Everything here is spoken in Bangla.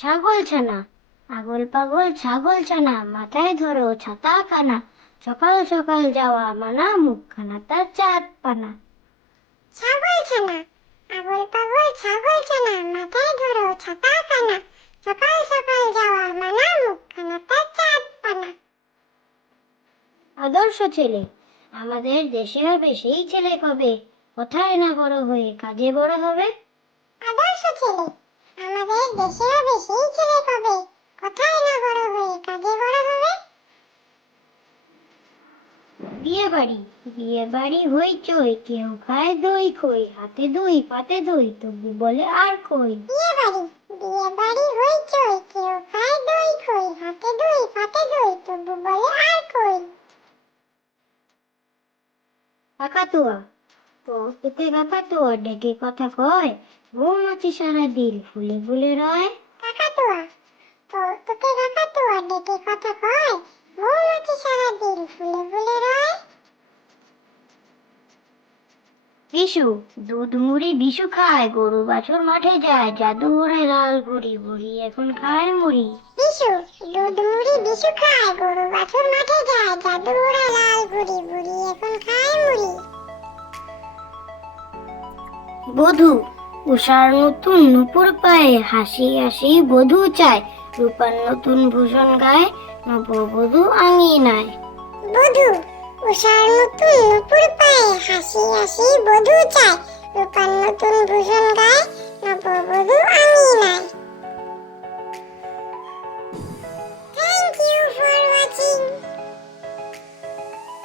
ছাগল ছানা, পাগল পাগল ছাগল ছানা, মাথায় ধরো ছাতা খানা, সকাল সকাল যাওয়া মানা, মুখখানা তার চাঁদ পানা। ছাগল ছানা, পাগল পাগল ছাগল ছানা, মাথায় ধরো ছাতা খানা, সকাল সকাল যাওয়া মানা, মুখখানা তার চাঁদ পানা। আদর্শ ছেলে, আমাদের দেশে হবে সেই ছেলে কবে, কোথায় না বড় হয়ে কাজে বড় হবে। আদর্শ ছেলে, আমাদের দেশে হবে সেই ছেলে কবে, কোথায় না বড় হয়ে কাজে বড় হবে। বিয়ে বাড়ি হইচই, কেউ খায় দই খই, হাতে দই পাতে দই, তবু বলে আর কই। বিয়ে বাড়ি হইচই, কেউ খায় দই খই, হাতে দই পাতে দই, তবু বলে আর কই। কাকাতুয়া, তো তোকে কাকাতুয়া ডেকে কথা কয়, মৌমাছি সারা দিন ফুলে ফুলে রয়। কাকাতুয়া, তোকে কাকাতুয়া ডেকে কথা কয়, মৌমাছি সারা দিন ফুলে ফুলে রয়। বিশু, দুধ মুড়ি বিশু খায়, গরু বাছুর মাঠে যায়, জাদু ওরে লাল বুড়ি, বুড়ি এখন খায় মুড়ি। বিশু, দুধ মুড়ি বিশু খায়, গরু বাছুর মাঠে যায়, জাদু ওরা লাল বুড়ি, বুড়ি এখন খায় মুড়ি। বধূ, উষার নতুন নুপুর পায়ে, হাসি হাসি বধূ চায়, রূপার নতুন ভূষণ গায়ে, নববধূ আঙিনায়। বধূ, উষার নতুন নুপুর পায়ে, হাসি হাসি বধূ চায়, রূপার নতুন ভূষণ গায়ে, নববধূ আঙিনায়।